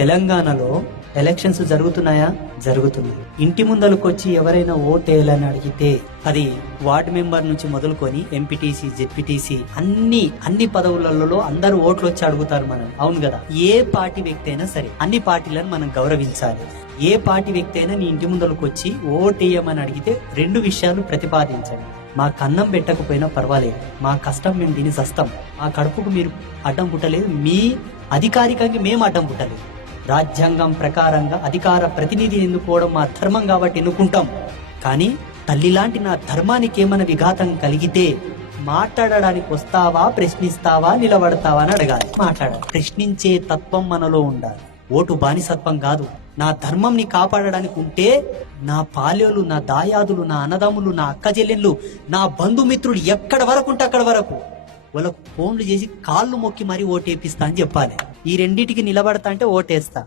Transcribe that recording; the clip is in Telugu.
తెలంగాణలో ఎలక్షన్స్ జరుగుతున్నాయా? జరుగుతున్నాయి. ఇంటి ముందరకు వచ్చి ఎవరైనా ఓటేయాలని అడిగితే అది వార్డు మెంబర్ నుంచి మొదలుకొని ఎంపీటీసీ, జెడ్పీటీసీ అన్ని పదవులలో అందరూ ఓట్లు వచ్చి అడుగుతారు మనం. అవును కదా? ఏ పార్టీ వ్యక్తి అయినా సరే అన్ని పార్టీలను మనం గౌరవించాలి. ఏ పార్టీ వ్యక్తి అయినా నీ ఇంటి ముందరకు వచ్చి ఓటేయమని అడిగితే 2 విషయాలు ప్రతిపాదించండి. మా కన్నం పెట్టకపోయినా పర్వాలేదు, మా కష్టం మేము తిని చస్తాం, మా కడుపుకు మీరు అడ్డం పుట్టలేదు, మీ అధికారికంగా మేము అడ్డం పుట్టలేదు, రాజ్యాంగం ప్రకారంగా అధికార ప్రతినిధిని ఎన్నుకోవడం మా ధర్మం కాబట్టి ఎన్నుకుంటాం. కానీ తల్లిలాంటి నా ధర్మానికి ఏమైనా విఘాతం కలిగితే మాట్లాడడానికి వస్తావా, ప్రశ్నిస్తావా, నిలబడతావా అని అడగాలి. మాట్లాడాలి. ప్రశ్నించే తత్వం మనలో ఉండాలి. ఓటు బానిసత్వం కాదు. నా ధర్మంని కాపాడడానికి ఉంటే నా పాల్యోలు, నా దాయాదులు, నా అన్నదమ్ములు, నా అక్క చెల్లెళ్ళు, నా బంధుమిత్రుడు ఎక్కడ వరకు ఉంటే అక్కడ వరకు వాళ్ళకు ఫోన్లు చేసి కాళ్ళు మొక్కి మరీ ఓటేపిస్తా అని చెప్పాలి. ఈ రెండిటికి నిలబడతా అంటే ఓటేస్తా.